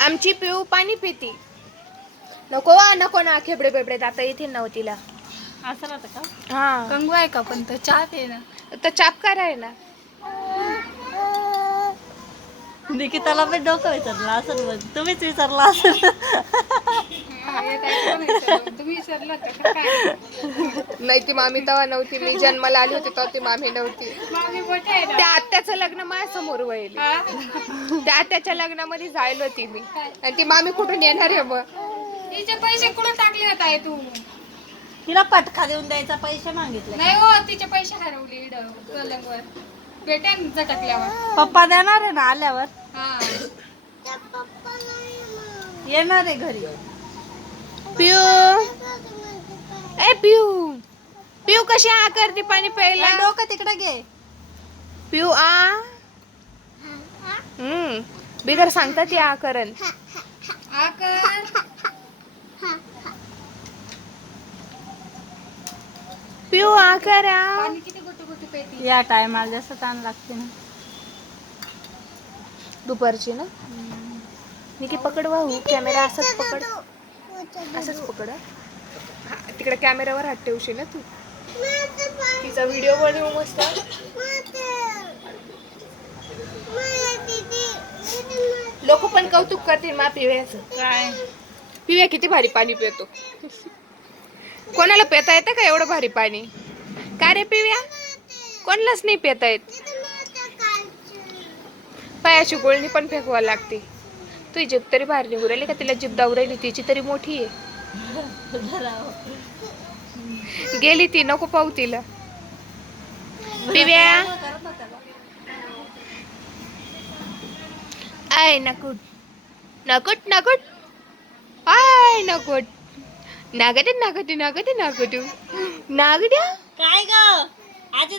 आमची पिऊ पाणी पिती. नको वा, नको ना खेबडे बेबडे आता इथे नव्हतीला असं राहतं का? हा. कंगू आहे का पण? तो चहा पे ना. तर चापकार आहे ना. निकिताला पण डोकं विचारलं असं बघ तुम्हीच विचारला असं तुम्ही विचारलं होतं का काय? नाही ती मामी तेव्हा नव्हती. मी जन्माला आली होती तेव्हा ती मामी नव्हती. मामी मोठे आहे ना. त्या आत्याचं लग्न माझ्यासमोर वळली हा? त्या आत्याच्या लग्नामध्ये जायला होती मी. आणि ती मामी कुठून येणार आहे मग? तिचे पैसे कुठं टाकले होत आहे तू? तिला पटका देऊन द्यायचा पैसे मागितले. नाही हो तिचे पैसे हरवले इड पलंगवर भेटेन झटकल्यावर. पप्पा देणार आहे ना आल्यावर? हा. येणार आहे घरी पिऊ ए पिऊ पिऊ कशी आ करते पाणी प्यायला? डोकं तिकडे घे. पिऊ आ. बिगर सांगता ती आ करन आकर. पिऊ आ करा पाणी किती गुटू गुटू पेती या टायमाला जास्त ताण लागते ना. दुपारची ना? निकी पकड वाहू कॅमेरा असंच पकड. असंच पकड. हा, तिकडे कॅमेऱ्यावर हात ठेवशील ना तू. तिचा व्हिडिओ बनवू मस्त. लोक पण कौतुक करतील मा पिव्याचं. काय? पिव्या किती भारी पाणी पितो कोणाला पेता येतं का एवढं भारी पाणी? का रे पिव्या? कोणालाच नाही पेता येत. पायाची गोळणी पण फेकवा लागते. तुझी जीप तरी बाहेर निघू राहिली का? तिला जीप दाऊ राहिली तिची तरी मोठी आहे. गेली ती नको पाहू तिला. पिव्या હાય નકુટ નકુટ નકુટ હાય નકુટ નાગટે નાગટે નાગટે નાગટુ નાગડ્યા કાય ગો આજે